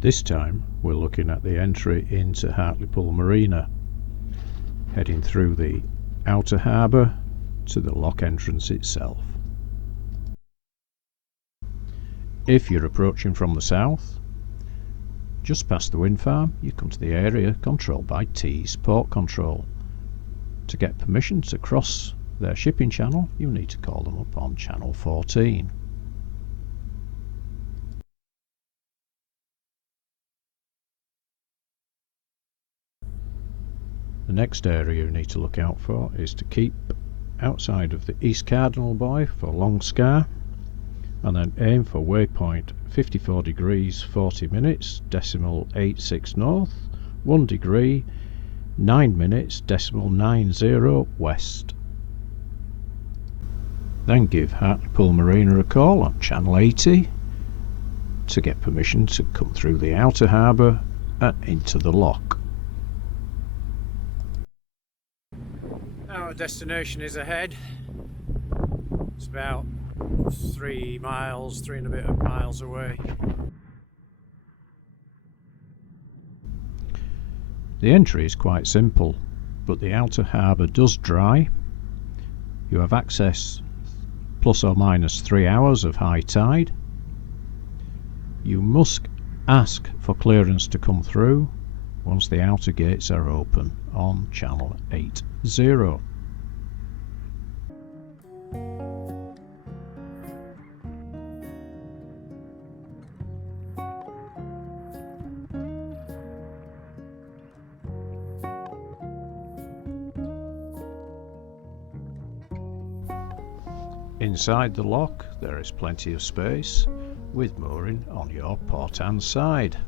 This time we're looking at the entry into Hartlepool Marina, heading through the outer harbour to the lock entrance itself. If you're approaching from the south, just past the wind farm, you come to the area controlled by T's Port Control. To get permission to cross their shipping channel, you need to call them up on channel 14. The next area you need to look out for is to keep outside of the East Cardinal Buoy for long scar, and then aim for waypoint 54 degrees 40 minutes decimal 86 north, 1 degree 9 minutes decimal 90 west. Then give Hartlepool Marina a call on channel 80 to get permission to come through the outer harbour and into the lock. Our destination is ahead. It's about 3 miles, 3 and a bit of miles away. The entry is quite simple, but the outer harbour does dry. You have access plus or minus 3 hours of high tide. You must ask for clearance to come through once the outer gates are open on channel 80. Inside the lock there is plenty of space with mooring on your port hand side.